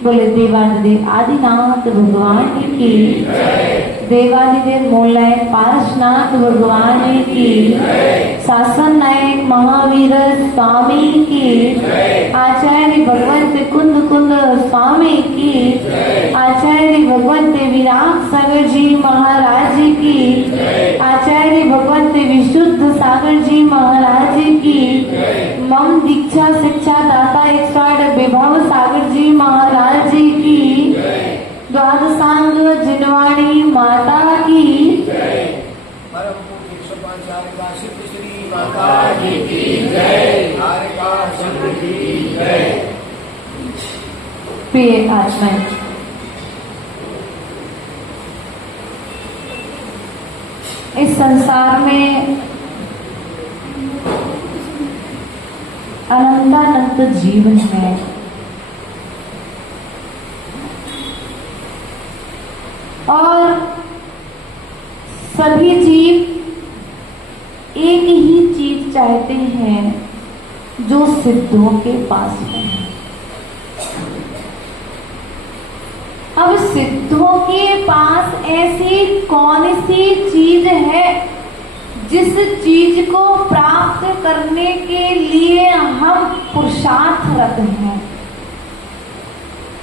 बोले देवादिदेव आदिनाथ भगवान की, देवादिदेव मूलय पार्शनाथ भगवान की, शासन नायक महावीर स्वामी की, आचार्य भगवंत कुंद कुंद स्वामी की, आचार्य भगवंत विराट सागर जी महाराज की, आचार्य भगवंत विशुद्ध सागर जी महाराज की, मम दीक्षा शिक्षा दाता 108 विभव सागर जी महाराज की, द्वादशांग जिनवाणी माता की, प्रिय आत्माएं, इस संसार में अनंतानंत जीवन है। और सभी जीव एक ही चीज चाहते हैं जो सिद्धों के पास है। अब सिद्धों के पास ऐसी कौन सी चीज है जिस चीज को प्राप्त करने के लिए हम पुरुषार्थरत हैं?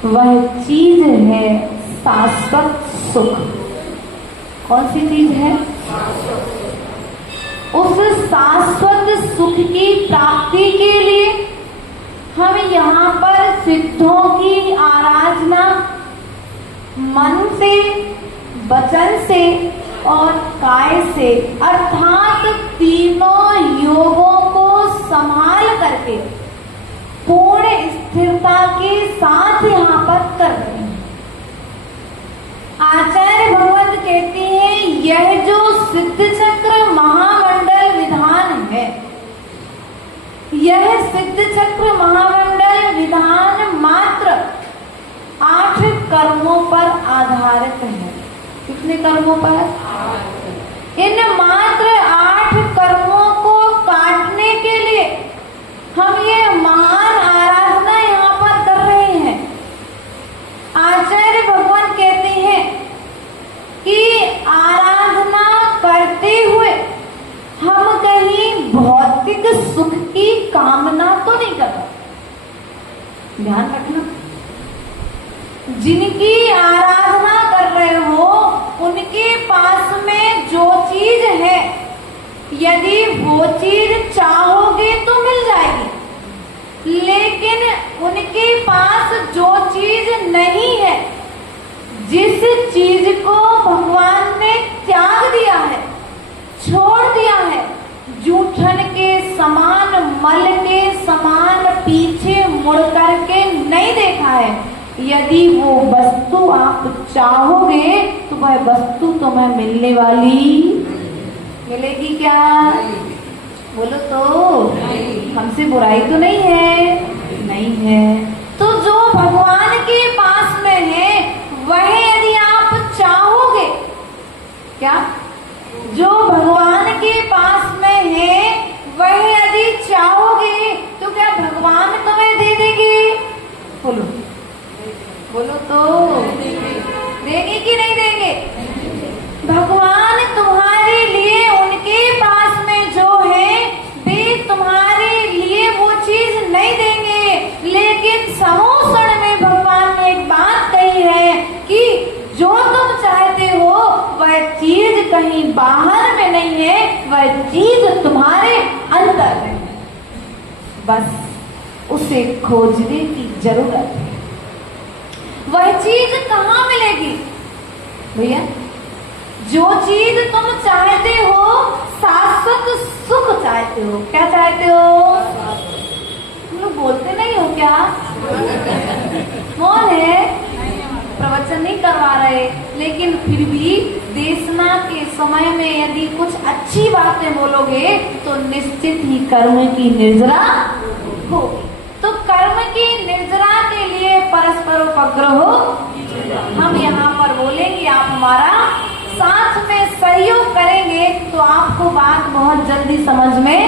वह चीज है शाश्वत सुख। कौन सी चीज है? उस शाश्वत सुख की प्राप्ति के लिए हम यहाँ पर सिद्धों की आराधना मन से, वचन से और काय से अर्थात तीनों योगों को संभाल करके पूर्ण स्थिरता के साथ यहाँ पर कर रहे हैं। आचार्य भगवत कहते हैं यह जो सिद्ध चक्र महामंडल विधान है, यह सिद्ध चक्र महामंडल विधान मात्र 8 कर्मों पर आधारित है। कितने कर्मों पर? इन मात्र 8 कर्मों को काटने के लिए हम ये महान आराधना यहाँ पर कर रहे हैं। आचार्य भगवान कहते हैं कि आराधना करते हुए हम कहीं भौतिक सुख की कामना तो नहीं कर रहे। ध्यान रखना, जिनकी आराधना कर रहे हो उनके पास में जो चीज है, यदि वो चीज चाहोगे तो मिल जाएगी, लेकिन उनके पास जो चीज नहीं है, जिस चीज को भगवान ने त्याग दिया है, छोड़ दिया है, जूठन के समान, मल के समान पीछे मुड़ करके नहीं देखा है, यदि वो वस्तु आप चाहोगे तो वह वस्तु तुम्हें मिलने वाली मिलेगी क्या? बोलो तो। हमसे बुराई तो नहीं है? नहीं है। तो जो भगवान के पास में है वह यदि आप चाहोगे, क्या जो भगवान के पास में है वह यदि चाहोगे तो क्या भगवान तुम्हें दे देंगे? बोलो बोलो तो। देंगे कि नहीं देंगे? भगवान तुम्हारे लिए उनके पास में जो है वे तुम्हारे लिए वो चीज नहीं देंगे, लेकिन समोषण में भगवान ने एक बात कही है कि जो तुम चाहते हो वह चीज कहीं बाहर में नहीं है, वह चीज तुम्हारे अंदर में है। बस उसे खोजने की जरूरत है। वह चीज कहाँ मिलेगी भैया? जो चीज तुम चाहते हो, शाश्वत सुख चाहते हो। क्या चाहते हो? तुम लोग बोलते नहीं हो क्या? कौन है? प्रवचन नहीं करवा रहे, लेकिन फिर भी देशना के समय में यदि कुछ अच्छी बातें बोलोगे तो निश्चित ही कर्म की निर्जरा होगी। तो कर्म की निर्जरा के लिए परस्पर उपग्रह हम यहाँ पर बोलेंगे, आप हमारा साथ में सहयोग करेंगे तो आपको बात बहुत जल्दी समझ में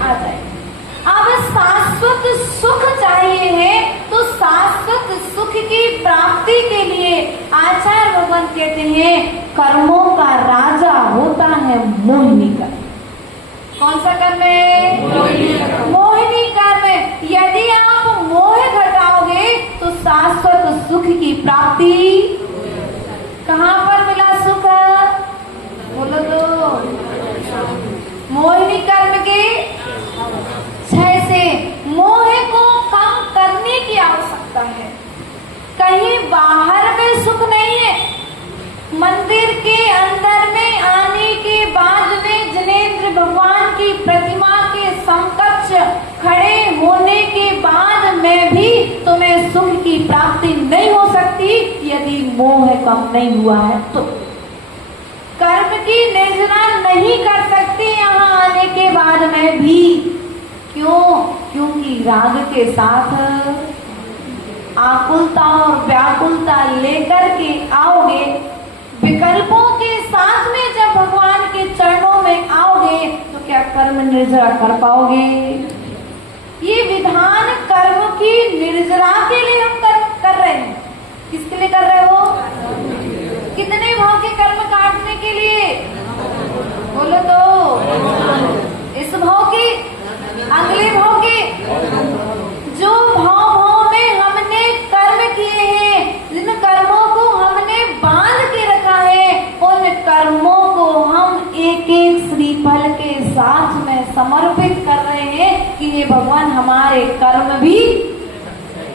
आ जाएगी। अब शाश्वत सुख चाहे कर्मों का राजा होता है मोहिनी कर्म। कौन सा कर्म है? मोहिनी कर्म। यदि आप मोह घटाओगे तो शाश्वत सुख की प्राप्ति। कहाँ पर मिला सुख? बोलो तो। मोहिनी कर्म के क्षय से मोह को कम करने की आवश्यकता है। कहीं बाहर में सुख नहीं है। मंदिर के अंदर में आने के बाद में जिनेंद्र भगवान की प्रतिमा के समकक्ष खड़े होने के बाद में भी तुम्हें सुख की प्राप्ति नहीं हो सकती यदि मोह कम नहीं हुआ है तो। कर्म की निर्जना नहीं कर सकती यहाँ आने के बाद में भी। क्यों? क्योंकि राग के साथ आकुलता और व्याकुलता लेकर के आओगे। विकल्पों के साथ में जब भगवान के चरणों में आओगे तो क्या कर्म निर्जरा कर पाओगे? ये विधान कर्म की निर्जरा के लिए हम कर्म कर रहे हैं। किसके लिए कर रहे हो? कितने भाव के कर्म काटने के लिए? बोलो तो। इस भाव के, अगले भाव के। जो भाव में हमने कर्म किए हैं, जिन कर्मों को हमने बांध के रखा है, उन कर्मों को हम एक एक श्रीफल के साथ में समर्पित कर रहे हैं कि ये भगवान हमारे कर्म भी।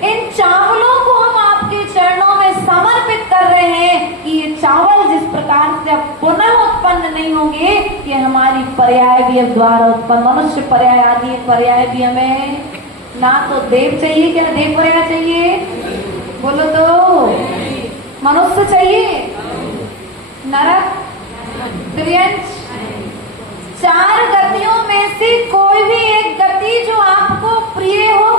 इन चावलों को हम आपके चरणों में समर्पित कर रहे हैं कि ये चावल जिस प्रकार से अब पुनः उत्पन्न नहीं होंगे, ये हमारी पर्याय भी द्वारा उत्पन्न। मनुष्य पर्याय आदि पर्याय भी हमें ना तो देव चाहिए, क्या देव पर्याय चाहिए? बोलो तो। मनुष्य चाहिए, नरक, त्रियंच। चार गतियों में से कोई भी एक गति जो आपको प्रिय हो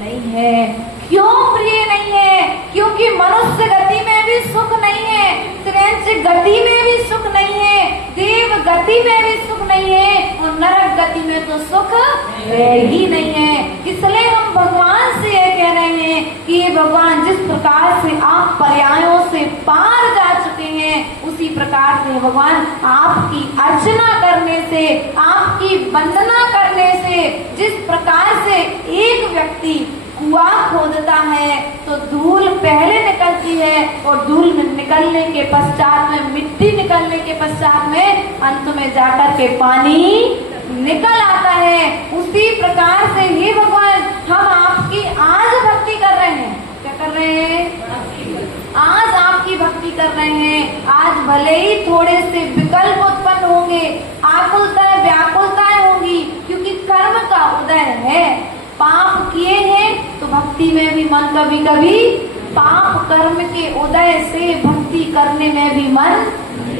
नहीं है। क्यों प्रिय नहीं है? क्योंकि मनुष्य गति में भी सुख नहीं है, त्रियंच गति में भी सुख नहीं है, देव गति में भी सुख नहीं है और नरक गति में तो सुख है ही नहीं है। इसलिए हम भगवान से ये कह रहे हैं कि ये भगवान जिस प्रकार से आप पर्यायों से पार जा चुके हैं, उसी प्रकार से भगवान आपकी अर्चना करने से, आपकी वंदना करने से, जिस प्रकार से एक व्यक्ति कुआं खोदता है तो धूल पहले निकलती है और धूल निकलने के पश्चात में, मिट्टी निकलने के पश्चात में अंत में जाकर के पानी निकल आता है। उसी प्रकार से ही भगवान हम आपकी आज भक्ति कर रहे हैं। क्या कर रहे हैं? आज आपकी भक्ति कर रहे हैं। आज भले ही थोड़े से विकल्प उत्पन्न होंगे, आकुलताएं व्याकुलताएं होंगी, क्योंकि कर्म का उदय है। पाप किए हैं तो भक्ति में भी मन कभी कभी, पाप कर्म के उदय से भक्ति करने में भी मन,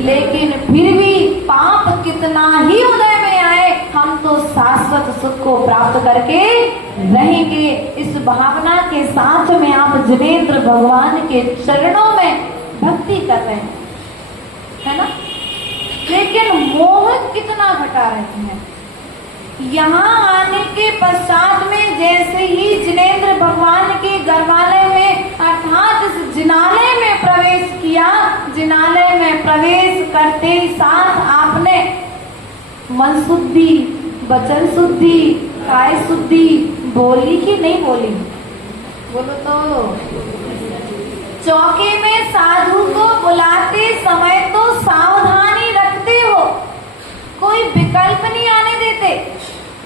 लेकिन फिर भी पाप कितना ही उदय में आए, हम तो शाश्वत सुख को प्राप्त करके रहेंगे। इस भावना के साथ में आप जिनेंद्र भगवान के चरणों में भक्ति कर रहे हैं, है ना? लेकिन मोह कितना घटा रहे हैं। यहाँ आने के पश्चात में जैसे ही जिनेंद्र भगवान के गर्भालय में अर्थात इस जिनालय में प्रवेश किया, जिनालय में प्रवेश करते ही साथ आपने मन शुद्धि, वचन शुद्धि, काय शुद्धि बोली कि नहीं बोली? बोलो तो। चौके में साधु को बुलाते समय तो सावधानी रखते हो, कोई विकल्प नहीं आने देते,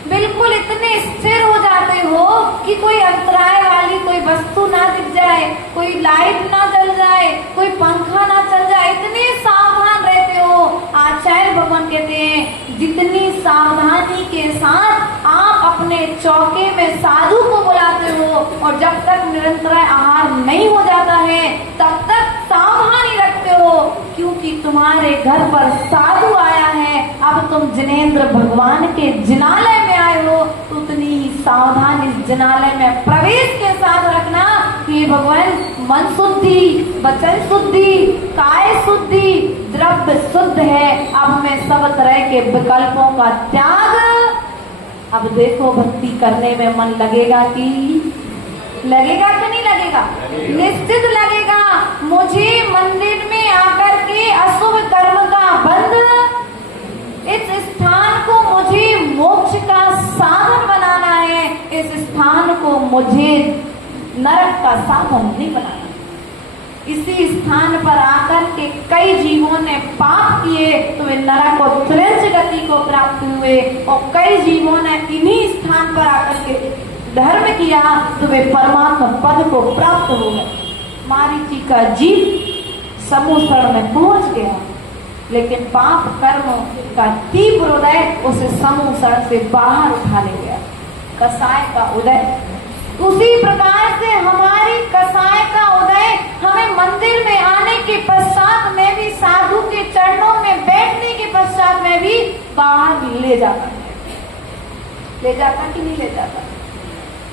बिल्कुल इतने स्थिर हो जाते हो कि कोई अंतराय वाली कोई वस्तु ना दिख जाए, कोई लाइट ना जल जाए, कोई पंखा ना चल जाए, इतने सावधान रहते हो। आचार्य भगवान कहते हैं जितनी सावधानी के साथ आप अपने चौके में साधु को बुलाते हो और जब तक निरंतर आहार नहीं हो जाता है तब तक सावधानी रखते हो, क्योंकि तुम्हारे घर पर साधु आया है। अब तुम जिनेंद्र भगवान के जिनालय में आए हो तो उतनी ही सावधान इस जिनालय में प्रवेश के साथ रखना कि भगवान मन शुद्धि, वचन शुद्धि, काय शुद्धि, द्रव्य शुद्ध है। अब मैं सब तरह के विकल्पों का त्याग, अब देखो भक्ति करने में मन लगेगा कि नहीं लगेगा? निश्चित लगेगा। मुझे मंदिर में आकर के अशुभ कर्म का बंध, इस स्थान को मुझे मोक्ष का साधन बनाना है, इस स्थान को मुझे नरक का साधन नहीं बनाना। इसी स्थान पर आकर के कई जीवों ने पाप किए तो वे नरक और तुरंत गति को प्राप्त हुए, और कई जीवों ने इन्हीं स्थान पर आकर के धर्म किया तो वे परमात्मा पद को प्राप्त हो गए। मारीची का जीव समूसण में पहुंच गया, लेकिन पाप कर्म का तीव्र उदय उसे समूसण से बाहर उठा ले गया। कसाय का उदय, उसी प्रकार से हमारी कसाय का उदय हमें मंदिर में आने के पश्चात में भी, साधु के चरणों में बैठने के पश्चात में भी बाहर ले जाता कि नहीं ले जाता।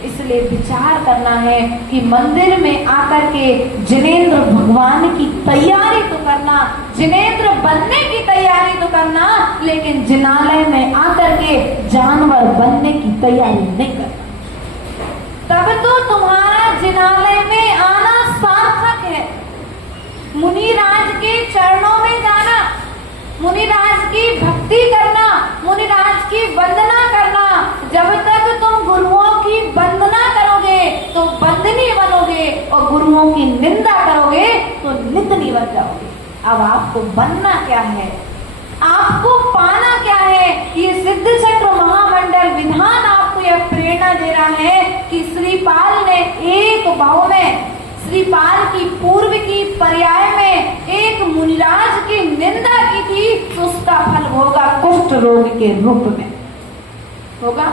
इसलिए विचार करना है कि मंदिर में आकर के जिनेंद्र भगवान की तैयारी तो करना, जिनेंद्र बनने की तैयारी तो करना, लेकिन जिनालय में आकर के जानवर बनने की तैयारी नहीं करना। तब तो तुम्हारा जिनालय में आना सार्थक है। मुनिराज के चरणों में जाना, मुनिराज की भक्ति करना, मुनिराज की वंदना करना। जब तक तुम गुरुओं की वंदना करोगे तो वंदनीय बनोगे, और गुरुओं की निंदा करोगे तो निंदनीय बन जाओगे। अब आपको बनना क्या है, आपको पाना क्या है? ये सिद्ध चक्र महामंडल विधान आपको यह प्रेरणा दे रहा है कि श्रीपाल ने एक भाव में, श्रीपाल की पूर्व की पर्याय में एक मुनिराज की निंदा की थी, तो उसका फल होगा कुष्ठ रोग के रूप में होगा।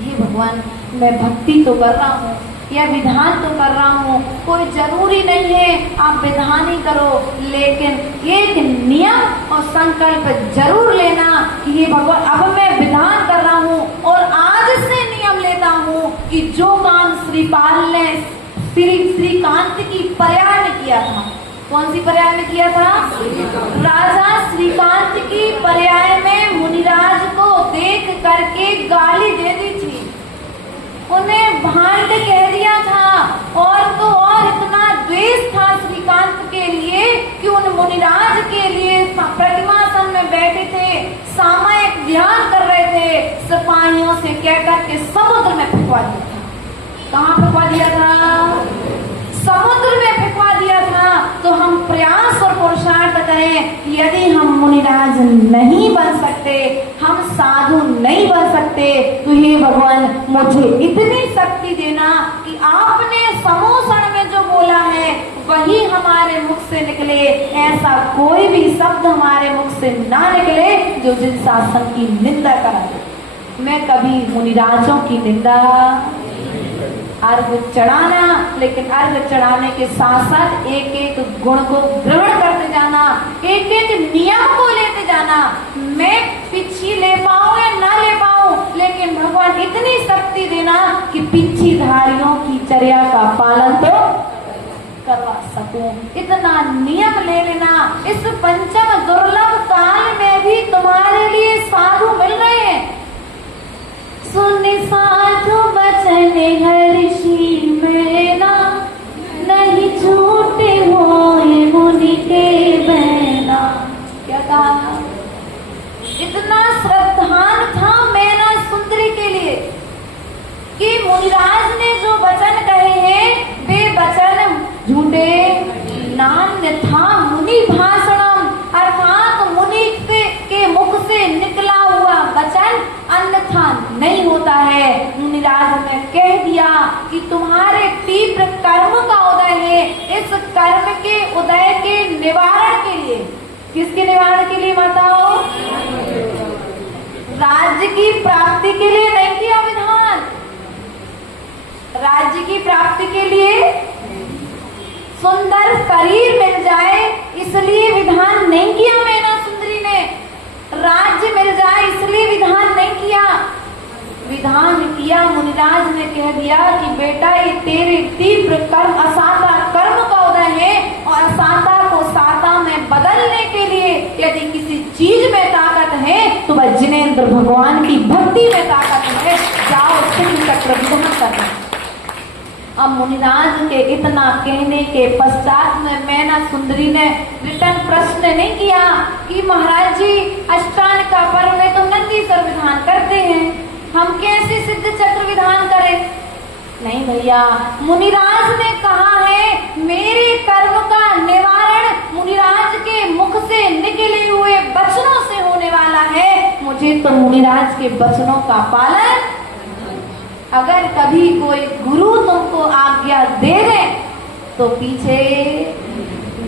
ये भगवान, मैं भक्ति तो कर रहा हूँ, यह विधान तो कर रहा हूँ, कोई जरूरी नहीं है आप विधान ही करो, लेकिन एक नियम और संकल्प जरूर लेना कि ये भगवान, अब मैं विधान कर रहा हूँ और आज से नियम लेता हूँ कि जो काम श्रीपाल ने श्रीकांत की पर्याय में किया था। कौन सी पर्याय में किया था? राजा श्रीकांत की पर्याय में मुनिराज को देख करके गाली दे दी थी, उन्हें भांड कह दिया था, और तो और इतना द्वेष था श्रीकांत के लिए कि उन मुनिराज के लिए प्रतिमासन में बैठे थे, सामयिक ध्यान कर रहे थे, सिपाहियों से कहकर के समुद्र में फेंकवा दिया था। कहाँ फेंकवा दिया था? समुद्र में फेंकवा दिया था। तो हम प्रयास और पुरुषार्थ करें, यदि हम मुनिराज नहीं बन सकते, हम साधु नहीं बन सकते, तो हे भगवान मुझे इतनी शक्ति देना कि आपने समूसण में जो बोला है वही हमारे मुख से निकले, ऐसा कोई भी शब्द हमारे मुख से ना निकले जो जिन शासन की निंदा करा दे। मैं कभी मुनिराजों की निंदा, अर्घ चढ़ाना, लेकिन अर्घ चढ़ाने के साथ साथ एक एक गुण को ग्रहण करते जाना, एक एक नियम को लेते जाना। मैं पिछी ले पाऊं या ना ले पाऊं, लेकिन भगवान इतनी शक्ति देना कि पिछीधारियों की चर्या का पालन तो करवा सकूं। इतना नियम ले लेना। इस पंचम दुर्लभ काल में भी तुम्हारे लिए साधु मिल रहे हैं। सुन साधु बचन हर्षि मैना, नहीं झूठे होए मुनि के बहना। क्या कहा? इतना श्रद्धान था मैना सुंदरी के लिए कि मुनिराज ने जो वचन कहे हैं वे वचन झूठे नान्य था मुनि भाषणम, अर्थात मुनि के मुख से निकला हुआ वचन अन्यथा नहीं होता है। मुनिराज ने कह दिया कि तुम्हारे तीव्र कर्म का उदय है, इस कर्म के उदय के निवारण के लिए, किसके निवारण के लिए माताओं? राज्य की प्राप्ति के लिए नहीं किया विधान, राज्य की प्राप्ति के लिए सुंदर शरीर मिल जाए इसलिए विधान नहीं किया मैना सुंदरी ने, राज्य मिल जाए इसलिए विधान नहीं किया। विधान किया, मुनिराज ने कह दिया कि बेटा ये तेरे तीव्र कर्म असाता कर्म का उदय है, और असाता को साता में बदलने के लिए यदि किसी चीज में ताकत है तो वह जिनेंद्र भगवान की भक्ति में ताकत है। जाओ सिद्ध चक्र विधान करना। अब मुनिराज के इतना कहने के पश्चात में मैना सुंदरी ने रिटर्न प्रश्न नहीं किया कि महाराज जी अष्टांग का पर्व में तो नंदीश्वर विधान करते हैं, हम कैसे सिद्ध चक्र विधान करें? नहीं भैया, मुनिराज ने कहा है मेरे कर्म का निवारण मुनिराज के मुख से निकले हुए वचनों से होने वाला है। मुझे तो मुनिराज के वचनों का पालन, अगर कभी कोई गुरु तुमको आज्ञा दे दे तो पीछे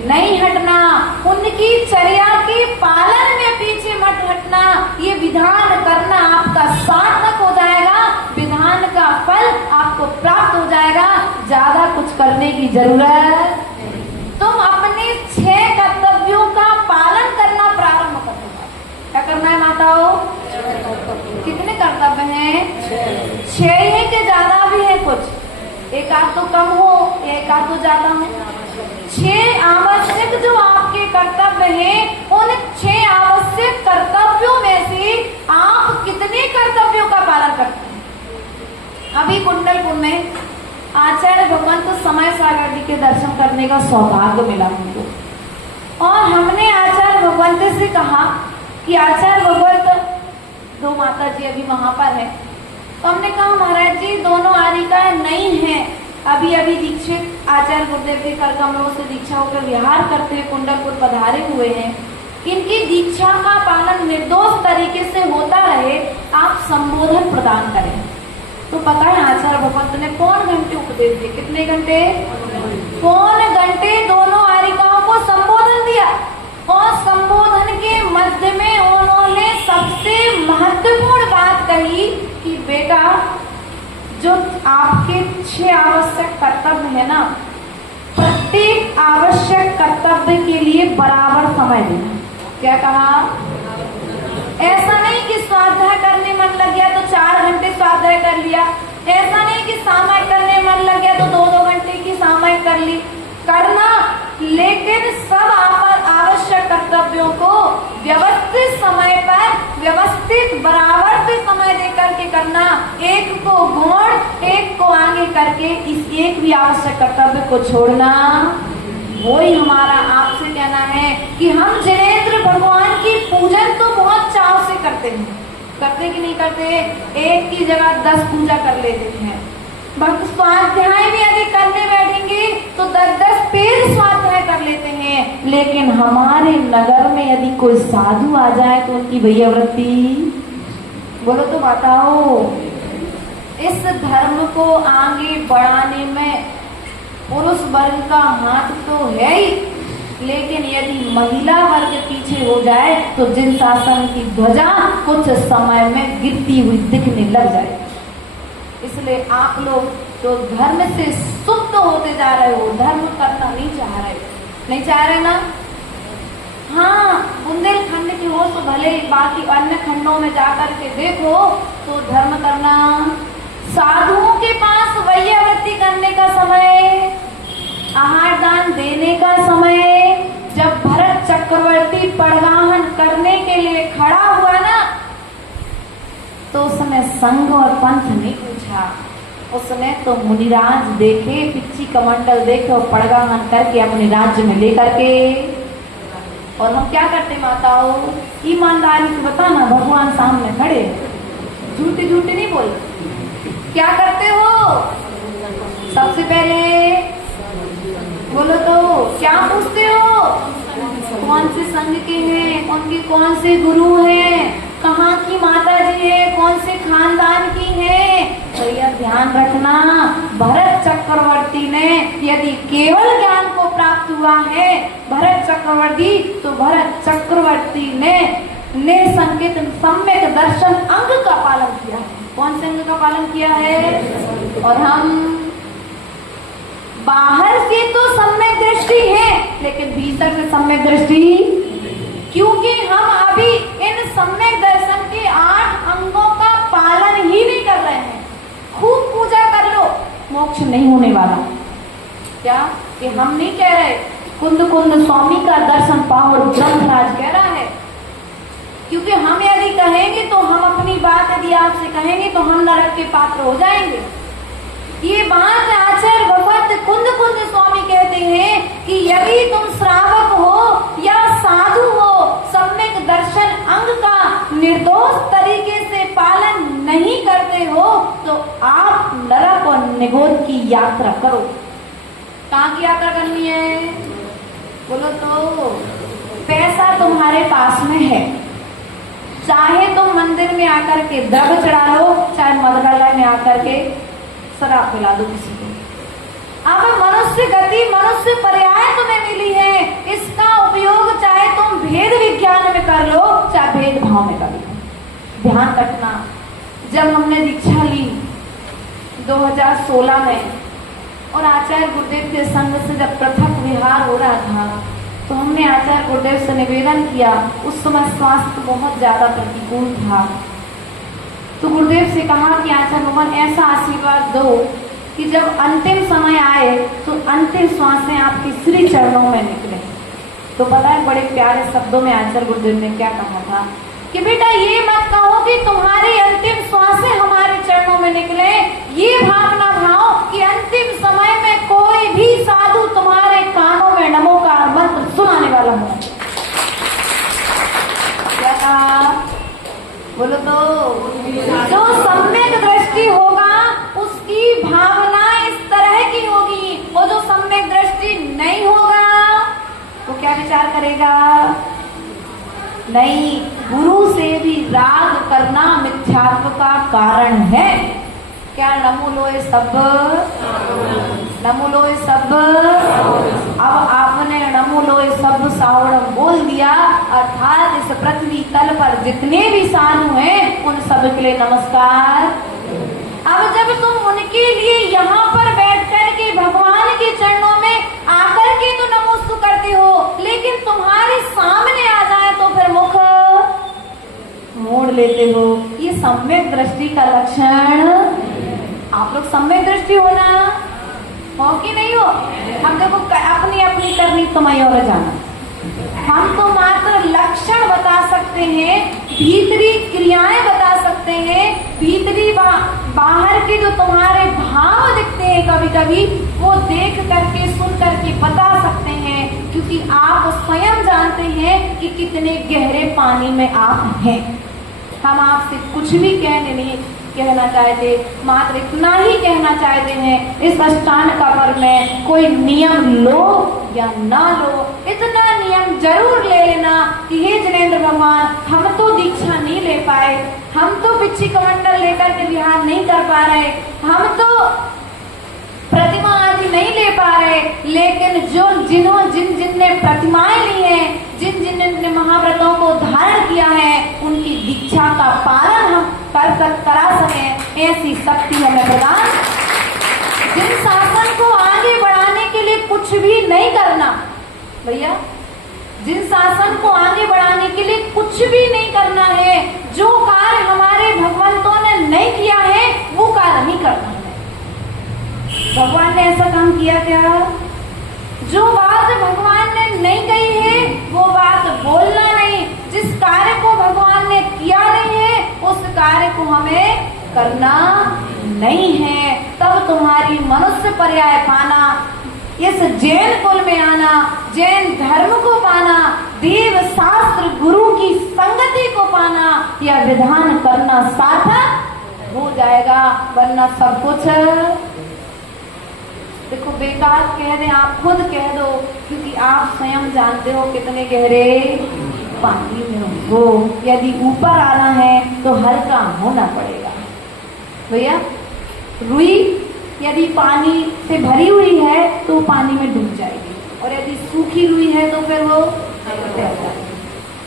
नहीं हटना, उनकी चर्या के पालन में पीछे मत हटना। ये विधान करना आपका सार्थक हो जाएगा, विधान का फल आपको प्राप्त हो जाएगा, ज्यादा कुछ करने की जरूरत। तुम अपने 6 कर्तव्यों का पालन करना प्रारंभ कर दो। क्या करना है माताओं? कितने कर्तव्य हैं? 6 है कि ज्यादा भी है? कुछ एक आध तो कम हो, एक आध तो ज्यादा हो। 6 आवश्यक जो आपके कर्तव्य हैं, उन 6 आवश्यक कर्तव्यों में से आप कितने कर्तव्यों का पालन करते हैं? अभी कुंडलपुर में आचार्य भगवंत समय सागर जी के दर्शन करने का सौभाग्य मिला हमको, और हमने आचार्य भगवंत से कहा कि आचार्य भगवंत, 2 माता जी अभी वहां पर है, तो हमने कहा महाराज जी दोनों आरिकाएं नई हैं, अभी अभी दीक्षित आचार्य गुरुदेव के कर कमलों से दीक्षा होकर विहार करते हुए कुंडलपुर पधारे हुए हैं, इनकी दीक्षा का पालन निर्दोष तरीके से होता रहे, आप संबोधन प्रदान करें। तो पता है आचार्य भगवंत ने पौन घंटे उपदेश दिए। कितने घंटे? पौन घंटे दोनों आरिकाओं को संबोधन दिया, और संबोधन के मध्य में उन्होंने सबसे महत्वपूर्ण बात कही कि बेटा जो आपके 6 आवश्यक कर्तव्य है ना, प्रत्येक आवश्यक कर्तव्य के लिए बराबर समय देना। क्या कहा? ऐसा नहीं कि स्वाध्याय करने मन लग गया तो 4 घंटे स्वाध्याय कर लिया, ऐसा नहीं कि सामायिक करने मन लग गया तो 2-2 घंटे की सामायिक कर ली, करना, लेकिन सब आवश्यक कर्तव्यों को व्यवस्थित समय पर व्यवस्थित बराबर से समय देकर के करना, एक को गौण एक को आगे करके इस एक भी आवश्यक कर्तव्य को छोड़ना। वही हमारा आपसे कहना है कि हम जिनेंद्र भगवान की पूजन तो बहुत चाव से करते हैं, करते कि नहीं करते? एक की जगह 10 पूजा कर लेते हैं। भक्त स्वाध्याय भी यदि करने बैठेंगे तो 10-10 पेड़ स्वाध्याय कर लेते हैं, लेकिन हमारे नगर में यदि कोई साधु आ जाए तो उनकी भैया वृत्ति बोलो तो बताओ। इस धर्म को आगे बढ़ाने में पुरुष वर्ग का हाथ तो है ही, लेकिन यदि महिला वर्ग पीछे हो जाए तो जिन शासन की ध्वजा कुछ समय में गिरती हुई दिखने लग जाए। इसलिए आप लोग जो धर्म से सुप्त होते जा रहे हो, धर्म करना नहीं चाह रहे ना? हाँ, बुंदेलखंड की हो तो भले, बाकी अन्य खंडों में जाकर के देखो तो धर्म करना, साधुओं के पास वैयावृत्ति करने का समय, आहार दान देने का समय, जब भरत चक्रवर्ती परगाहन करने के लिए खड़ा हुआ ना, तो उसने संघ और पंथ नहीं पूछा, उसने तो मुनिराज देखे, पिच्ची कमंडल देखे और पड़गाहन करके अपने राज्य में लेकर के। और हम क्या करते माताओं? ईमानदारी से बताना, भगवान सामने खड़े, झूठी झूठी नहीं बोल। क्या करते हो? सबसे पहले बोलो तो क्या पूछते हो? कौन से संघ के हैं, उनके कौन से गुरु हैं, कहाँ की माता जी है, कौन से खानदान की है। तो यह ध्यान रखना, भरत चक्रवर्ती ने यदि केवल ज्ञान को प्राप्त हुआ है भरत चक्रवर्ती, तो भरत चक्रवर्ती ने निसंकित सम्यक दर्शन अंग का पालन किया। कौन से अंग का पालन किया है? और हम बाहर से तो सम्यक दृष्टि है, लेकिन भीतर से सम्यक दृष्टि, क्योंकि हम अभी इन सम्यक दर्शन के 8 अंगों का पालन ही नहीं कर रहे हैं। खूब पूजा कर लो, मोक्ष नहीं होने वाला। क्या कि हम नहीं कह रहे, कुंद कुंद स्वामी का दर्शन पाओ, और ग्रंथराज कह रहा है, क्योंकि हम यदि कहेंगे तो हम अपनी बात यदि आपसे कहेंगे तो हम नरक के पात्र हो जाएंगे। ये बात आचार्य भगवत कुंद कुंद स्वामी कहते हैं कि यदि तुम श्रावक हो या साधु हो, सम्यक दर्शन अंग का निर्दोष तरीके से पालन नहीं करते हो तो आप नरक और निगोद की यात्रा करो। कहाँ की यात्रा करनी है बोलो तो? पैसा तुम्हारे पास में है, चाहे तुम मंदिर में आकर के द्रव्य चढ़ा लो, चाहे मदरालय में आकर के शराब पिला दो किसी को। अब मनुष्य गति, मनुष्य पर्याय तुम्हें मिली है, इसका उपयोग चाहे तुम भेद विज्ञान में कर लो, चाहे भेदभाव में कर लो। ध्यान रखना, जब हमने दीक्षा ली 2016 में और आचार्य गुरुदेव के संग से जब पृथक विहार हो रहा था, तो हमने आचार्य गुरुदेव से निवेदन किया। उस समय स्वास्थ्य बहुत ज्यादा प्रतिकूल था, तो गुरुदेव से कहा कि आचार्य भगवान ऐसा आशीर्वाद दो कि जब अंतिम समय आए तो अंतिम श्वासें आपके श्री चरणों में निकले। तो पता है बड़े प्यारे शब्दों में आचार्य गुरुदेव ने क्या कहा था कि बेटा ये मत कहो कि तुम्हारी अंतिम श्वासें हमारे चरणों में निकले, ये भावना भाव कि अंतिम समय में कोई भी साधु तुम्हारे कानों में नमोकार मंत्र सुनाने वाला हो। क्या कहा बोलो तो? जो सम्यक दृष्टि होगा उसकी भावना इस तरह की होगी, और जो सम्यक दृष्टि नहीं होगा वो क्या विचार करेगा? नहीं, गुरु से भी राग करना मिथ्यात्व का कारण है। क्या नमो लोए सब, नमो लोए सब। अब आपने नमो लोए सब सावड़म बोल दिया, अर्थात इस पृथ्वी तल पर जितने भी साधु हैं उन सब के लिए नमस्कार। अब जब तुम उनके लिए यहाँ पर बैठ कर के भगवान के चरणों में आकर के तो नमोस्तु करते हो, लेकिन तुम्हारे सामने आ जाए तो फिर मुख मोड़ लेते हो। ये सम्यक दृष्टि का लक्षण। आप लोग सम्यक दृष्टि हो ना, हो कि नहीं हो? हम देखो अपनी अपनी करनी तुम्हें और जाना, हम तो मात्र लक्षण बता सकते हैं, भीतरी क्रियाएं बता सकते हैं, भीतरी बाहर के जो तुम्हारे भाव दिखते हैं कभी कभी वो देख करके सुन करके बता सकते हैं, क्योंकि आप स्वयं जानते हैं कि कितने गहरे पानी में आप हैं। हम आपसे कुछ भी कहना चाहते, मात्र इतना ही कहना चाहते हैं, इस अष्टांग कपर में कोई नियम लो या ना लो, इतना नियम जरूर ले लेना कि हे जिनेंद्र भगवान, हम तो दीक्षा नहीं ले पाए, हम तो बिच्छी कमंडल लेकर के विहार नहीं कर पा रहे, हम तो प्रतिमा आदि नहीं ले पा रहे, लेकिन जिन ने प्रतिमाएं ली हैं, जिन ने महाव्रतों को धारण किया है, उनकी दीक्षा का पालन हम करा सके, ऐसी शक्ति हमें प्रदान। जिन शासन को आगे बढ़ाने के लिए कुछ भी नहीं करना भैया, जिन शासन को आगे बढ़ाने के लिए कुछ भी नहीं करना है, जो कार्य हमारे भगवंतों ने नहीं किया है वो कार्य नहीं करना है। भगवान ने ऐसा काम किया क्या? जो बात भगवान ने नहीं कही है वो बात बोलना नहीं, जिस कार्य को भगवान ने किया नहीं है उस कार्य को हमें करना नहीं है। तब तुम्हारी मनुष्य पर्याय पाना, इस जैन कुल में आना, जैन धर्म को पाना, देव शास्त्र गुरु की संगति को पाना, यह विधान करना सार्थक हो जाएगा, वरना सब कुछ देखो बेकार कह दें, आप खुद कह दो, क्योंकि आप स्वयं जानते हो कितने गहरे पानी में हो। यदि ऊपर आना है तो हल्का होना पड़ेगा भैया। रुई यदि पानी से भरी हुई है तो पानी में डूब जाएगी, और यदि सूखी रुई है तो फिर वो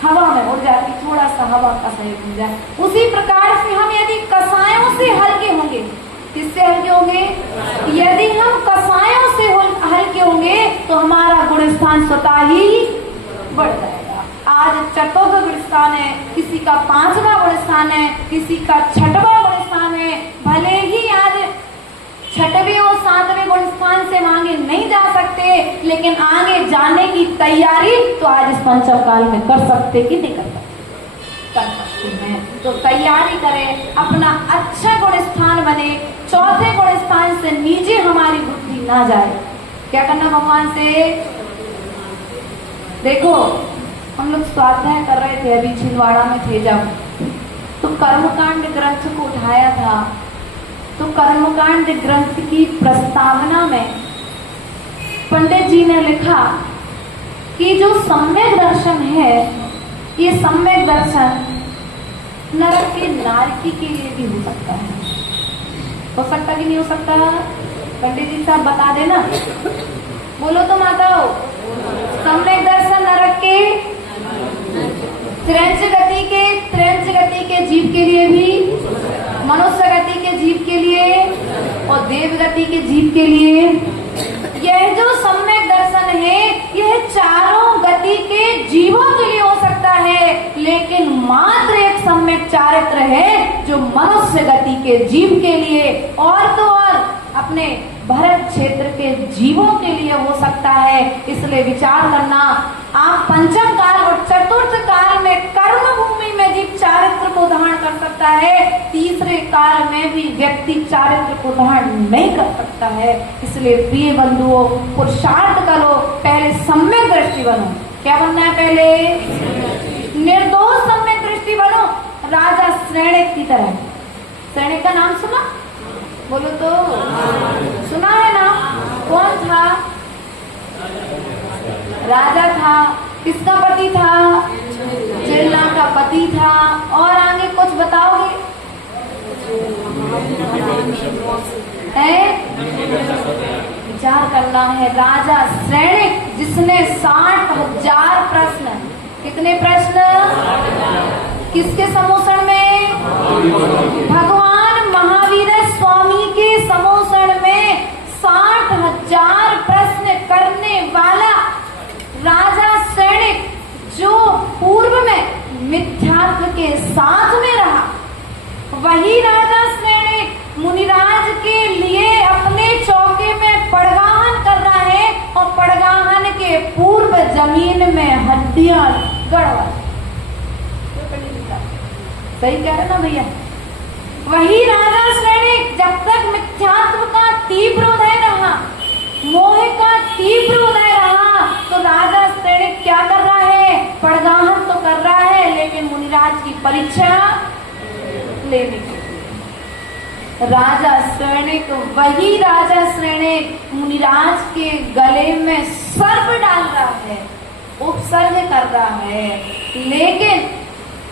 हवा में उड़ जाती, थोड़ा सा हवा का सहयोग हो जाए। उसी प्रकार से हम यदि कसायों से हल्के होंगे, किससे हल्के होंगे? यदि हम कसायों से हल्के होंगे तो हमारा गुण स्थान स्वतः ही बढ़ जाएगा। आज चतुर्थ गुण स्थान है, किसी का 5वां गुण स्थान है, किसी का 6वां गुण स्थान है। भले ही आज 6वें और 7वें गुण स्थान से आगे नहीं जा सकते, लेकिन आगे जाने की तैयारी तो आज इस पंचम काल में कर सकते कि नहीं कर सकते? कर सकते हैं। तो तैयारी करें, अपना अच्छा गुण स्थान बने, चौथे गुण स्थान से नीचे हमारी बुद्धि ना जाए। क्या करना भगवान से? देखो हम लोग स्वाध्याय कर रहे थे, अभी छिंदवाड़ा में थे जब, तो कर्मकांड ग्रंथ को उठाया था। तो कर्मकांड ग्रंथ की प्रस्तावना में पंडित जी ने लिखा कि जो सम्यक दर्शन है, ये सम्यक दर्शन नरक के नारकी के लिए भी हो सकता है। हो सकता कि नहीं हो सकता? पंडित जी साहब बता देना, बोलो तो माताओ। सम्यक दर्शन नरक के त्रिंच गति के जीव के लिए भी, मनुष्य गति के जीव के लिए और देव गति के जीव के लिए। यह जो सम्यक दर्शन है, यह चारों गति के जीवों के लिए हो सकता है, लेकिन मात्र एक सम्यक चारित्र है जो मनुष्य गति के जीव के लिए, और तो और अपने भरत क्षेत्र के जीवों के लिए हो सकता है। इसलिए विचार करना, आप पंचम काल और चतुर्थ काल में कर्म भूमि में जीव चारित्र को धारण कर सकता है, तीसरे काल में भी व्यक्ति चारित्र को धारण नहीं कर सकता है। इसलिए प्रिय बंधुओं, पुरुषार्थ करो, पहले सम्यक दृष्टि बनो। क्या बनना है? पहले निर्दोष सम्यक दृष्टि बनो, राजा श्रेणिक की तरह। श्रेणिक का नाम सुना? बोलो तो। सुना है ना? कौन था? राजा था। किसका पति था? चिल्ला का पति था। और आगे कुछ बताओगे? विचार करना है। राजा श्रेणिक, जिसने 60,000 प्रश्न, कितने प्रश्न? किसके समोषण में? भगवान महावीर स्वामी के समोषण में 60,000 प्रश्न करने वाला राजा श्रेणिक, जो पूर्व में मिथ्यात्व के साथ में रहा, वही राजा श्रेणिक मुनिराज के लिए अपने चौके में पड़गाहन कर रहा है, और पड़गाहन के पूर्व जमीन में हड्डियां गड़वा। सही कह रहे ना भैया? वही राजा श्रेणिक जब तक मिथ्यात्व का तीव्र उदय रहा, मोह का तीव्र उदय रहा, तो राजा श्रेणिक क्या कर रहा है? पड़गाहन तो कर रहा है, लेकिन मुनिराज की परीक्षा लेने के लिए। राजा श्रेणिक, वही राजा श्रेणिक मुनिराज के गले में सर्प डाल रहा है, उपसर्ग कर रहा है, लेकिन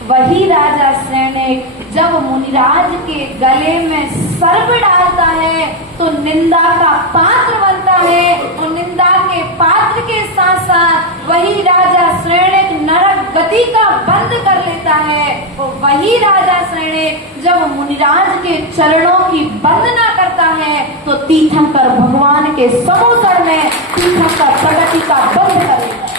वही राजा श्रेणिक जब मुनिराज के गले में सर्प डालता है तो निंदा का पात्र बनता है, और निंदा के पात्र के साथ साथ वही राजा श्रेणिक नरक गति का बंद कर लेता है। और वही राजा श्रेणिक जब मुनिराज के चरणों की वंदना करता है तो तीर्थंकर भगवान के समोषण में तीर्थंकर प्रगति का बंद कर लेता है।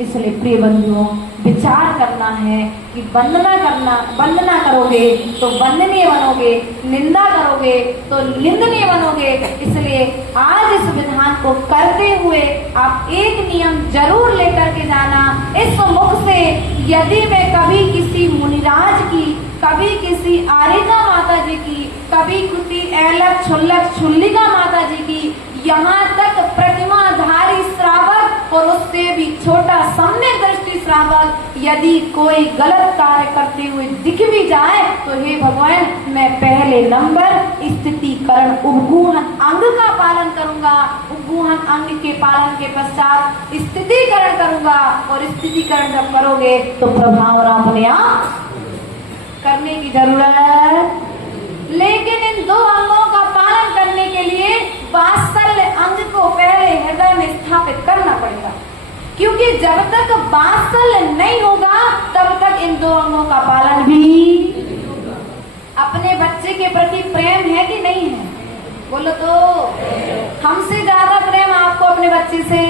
इसलिए प्रिय बंधुओं, विचार करना है कि वंदना करोगे तो वंदनीय बनोगे, निंदा करोगे तो निंदनीय बनोगे। इसलिए आज इस विधान को करते हुए आप एक नियम जरूर लेकर के जाना, इस मुख से यदि मैं कभी किसी मुनिराज की, कभी किसी आरिका माता जी की, कभी किसी ऐलक छुल्लक छुल्लिका माता जी की, यहाँ तक प्रतिमाधारी श्रावक और उससे भी छोटा सम्यक दृष्टि श्रावक यदि कोई गलत कार्य करते हुए दिख भी जाए तो हे भगवान, मैं पहले नंबर स्थितिकरण उपगूहन अंग का पालन करूंगा, उपगूहन अंग के पालन के पश्चात स्थितिकरण करूंगा, और स्थितिकरण जब करोगे तो प्रभाव अपने आप करने की जरूरत। लेकिन इन दो अंगों का पालन करने के लिए वात्सल्य अंग को पहले हृदय में स्थापित करना पड़ेगा, क्योंकि जब तक वात्सल्य नहीं होगा तब तक इन दो अंगों का पालन भी। अपने बच्चे के प्रति प्रेम है कि नहीं है? बोलो तो। हमसे ज्यादा प्रेम आपको अपने बच्चे से,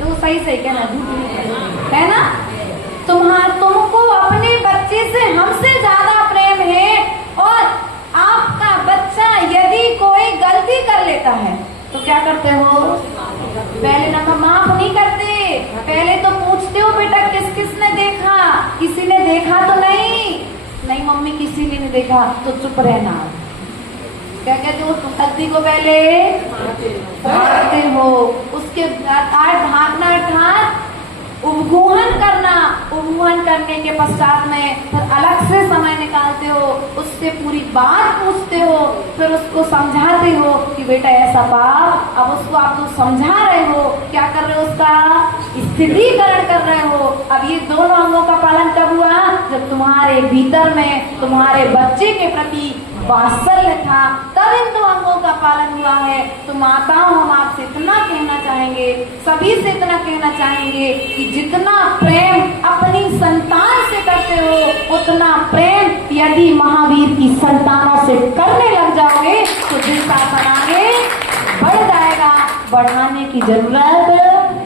तो सही कहना, है ना? तुमको अपने बच्चे से हमसे ज्यादा प्रेम है, और आपका बच्चा यदि कोई गलती कर लेता है तो क्या करते हो? पहले ना माफ नहीं करते, पहले तो पूछते हो बेटा किस किसने देखा, किसी ने देखा तो नहीं? नहीं मम्मी किसी ने नहीं देखा, तो चुप रहना। क्या कहते हो, तुम हल्दी को पहले ढाँकते हो, उसके ढाँकना अर्थात उपगोहन करना, उपगोहन करने के पश्चात में फिर अलग से समय निकालते हो, उससे पूरी बात पूछते हो, फिर उसको समझाते हो कि बेटा ऐसा पाप, अब उसको आप तो समझा रहे हो, क्या कर रहे हो, उसका स्थिरीकरण कर रहे हो। अब ये दोनों अंगों का पालन कब हुआ, जब तुम्हारे भीतर में तुम्हारे बच्चे के प्रति वात्सल्य था, तब इन दो अंगों का पालन हुआ है। तो माताओं, हम आपसे इतना कहना चाहेंगे, सभी से इतना कहना चाहेंगे कि जितना प्रेम अपनी संतान से करते हो, उतना प्रेम यदि महावीर की संतानों से करने लग जाओगे तो दिन शासन आगे बढ़ जाएगा, बढ़ाने की जरूरत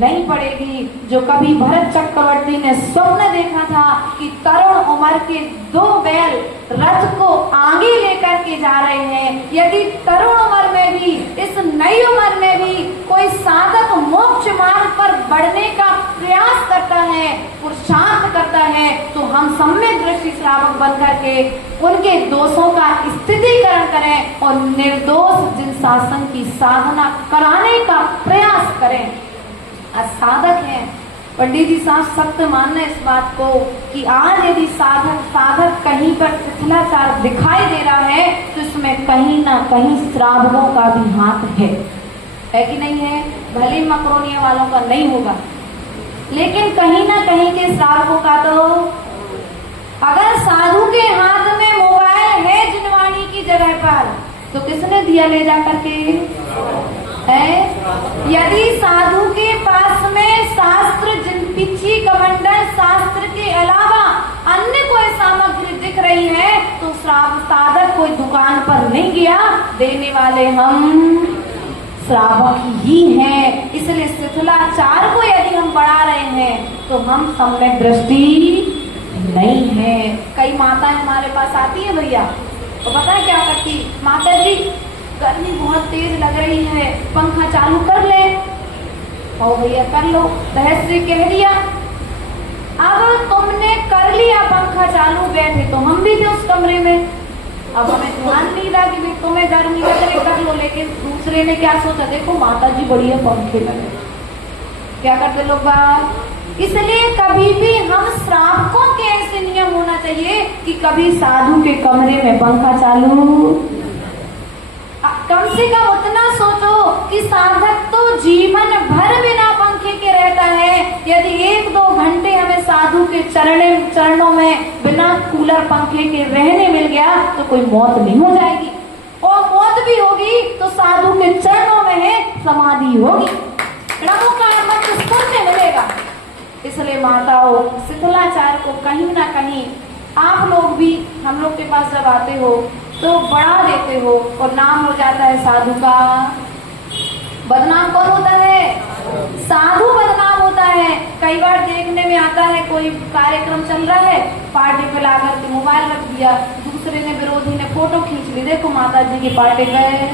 नहीं पड़ेगी। जो कभी भरत चक्रवर्ती ने स्वप्न देखा था कि तरुण उम्र के दो बैल रथ को आगे लेकर के जा रहे हैं, यदि तरुण उम्र में भी, इस नई उम्र में भी कोई साधक मोक्ष मार्ग पर बढ़ने का प्रयास करता है, पुरुषार्थ करता है, तो हम सम्यक दृष्टि श्रावक बन करके उनके दोषों का स्थिरीकरण करें और निर्दोष जिन शासन की साधना कराने का प्रयास करें। साधक हैं, पंडित जी साहब सत्य मानना इस बात को कि आज यदि साधक कहीं पर शिथिलाचार दिखाई दे रहा है तो इसमें कहीं ना कहीं श्रावकों का भी हाथ है कि नहीं है। भले मकरोनिया वालों का नहीं होगा, लेकिन कहीं ना कहीं के श्रावकों का तो, अगर साधु के हाथ में मोबाइल है जिनवाणी की जगह पर, तो किसने दिया ले जा करके है। यदि साधु के पास में शास्त्र, पिछी कमंडल शास्त्र के अलावा अन्य कोई सामग्री दिख रही है तो साधक कोई दुकान पर नहीं गया, देने वाले हम श्रावक ही हैं। इसलिए शिथिलाचार को यदि हम बढ़ा रहे हैं तो हम सम्यक दृष्टि नहीं है। कई माताएं हमारे पास आती है भैया, तो पता है क्या करती, माता जी गर्मी बहुत तेज लग रही है, पंखा चालू कर ले। और भैया कर लो, बहस से कह दिया। अब तुमने कर लिया पंखा चालू, बैठे तो हम भी थे उस कमरे में, अब हमें ध्यान नहीं रहा कि तुम्हें गर्मी लग रही कर लो, लेकिन दूसरे ने क्या सोचा, देखो माता जी बढ़िया पंखे लगे, क्या करते लोग बात। इसलिए कभी भी हम श्रावकों के ऐसे नियम होना चाहिए कि कभी साधु के कमरे में पंखा चालू, कम से कम उतना सोचो कि साधक तो जीवन भर बिना पंखे के रहता है, यदि 1-2 घंटे हमें साधु के चरणों में बिना कूलर पंखे के रहने मिल गया तो कोई मौत नहीं हो जाएगी, और मौत भी होगी तो साधु के चरणों में है समाधि होगी, प्रभु का मंत्र सुनने मिलेगा। इसलिए माताओं, शिथिलाचार को कहीं ना कहीं आप लोग भी हम लोग के पास जब आते हो तो बढ़ा देते हो और नाम हो जाता है साधु का। बदनाम कौन होता है, साधु बदनाम होता है। कई बार देखने में आता है कोई कार्यक्रम चल रहा है, पार्टी पे ला करके मोबाइल रख दिया, दूसरे ने, विरोधी ने फोटो खींच ली, देखो माता जी की पार्टी गए,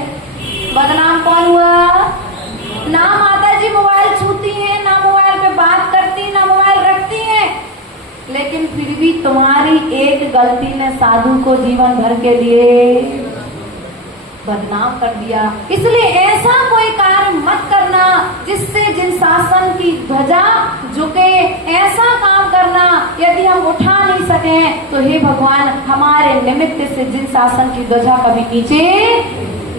बदनाम कौन हुआ। ना माता जी मोबाइल छूती है, ना मोबाइल पे बात करती, ना मोबाइल रखती है, लेकिन फिर भी तुम्हारी एक गलती ने साधु को जीवन भर के लिए बदनाम कर दिया। इसलिए ऐसा कोई कार्य मत करना जिससे जिन शासन की ध्वजा झुके, ऐसा काम करना यदि हम उठा नहीं सके तो हे भगवान, हमारे निमित्त से जिन शासन की ध्वजा कभी नीचे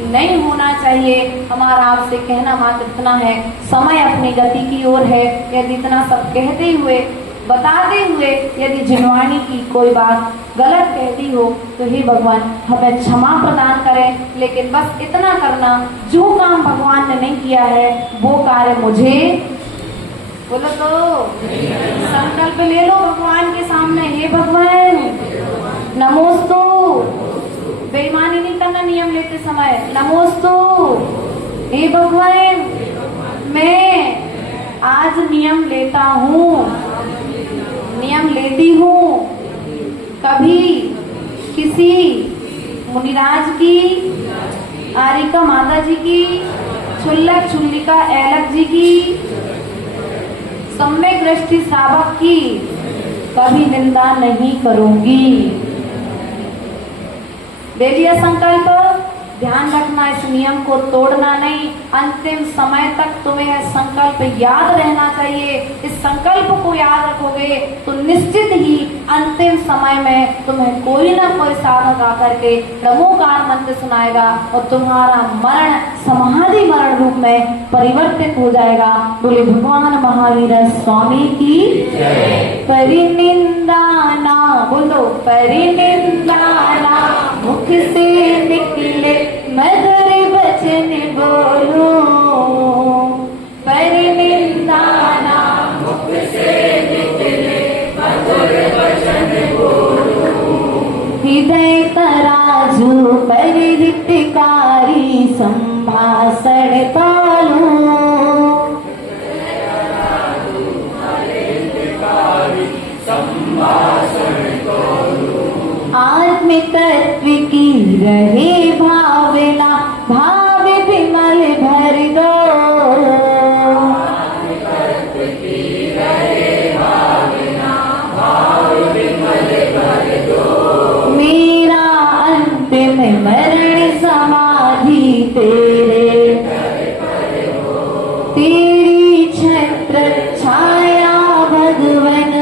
नहीं होना चाहिए। हमारा आपसे कहना मात्र इतना है, समय अपनी गति की ओर है। यदि इतना सब कहते हुए, बताते हुए यदि जिनवाणी की कोई बात गलत कहती हो तो हे भगवान हमें क्षमा प्रदान करें, लेकिन बस इतना करना, जो काम भगवान ने नहीं किया है वो कार्य मुझे, बोलो तो संकल्प ले लो भगवान के सामने, हे भगवान नमोस्तु, बेईमानी नहीं करना नियम लेते समय, नमोस्तु, हे भगवान मैं आज नियम लेता हूँ, नियम लेती हूँ। कभी किसी मुनिराज की, आरिका माता जी की, छुल्लक छुल्लिका ऐलक जी की, सम्यक दृष्टि श्रावक की कभी निंदा नहीं करूंगी। दे लिया संकल्प। ध्यान रखना, इस नियम को तोड़ना नहीं। अंतिम समय तक तुम्हें यह संकल्प याद रहना चाहिए। इस संकल्प को याद रखोगे तो निश्चित ही अंतिम समय में तुम्हें कोई ना कोई साधक आकर के प्रमुखान मंत्र सुनाएगा और तुम्हारा मरण समाधि मरण रूप में परिवर्तित हो जाएगा। बोले भगवान महावीर स्वामी की परिनिंदा ना, बोलो परिनिंदा ना मुख से निकले मधुर वचन बोलो, परिनिंदा ना मुख से निकले मधुर वचन बोलो। हृदय तराजू पर हितकारी संभाषण तालू, आत्म तत्व की रहे भावना, भाव विमल भर दो, आत्म तत्व की रहे भावना, भाव विमल भर दो। मेरा अंतिम मरण समाधि तेरे तेरी छत्र छाया भगवन,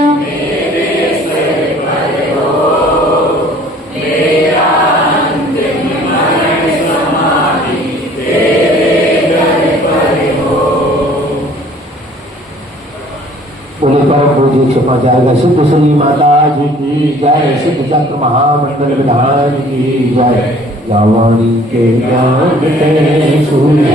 पूज्य क्षमा जाएगा। सिद्ध श्री माता जी की जय, सिद्ध चक्र महामंडल विधान की जय। लावाणी के ज्ञान सूर्य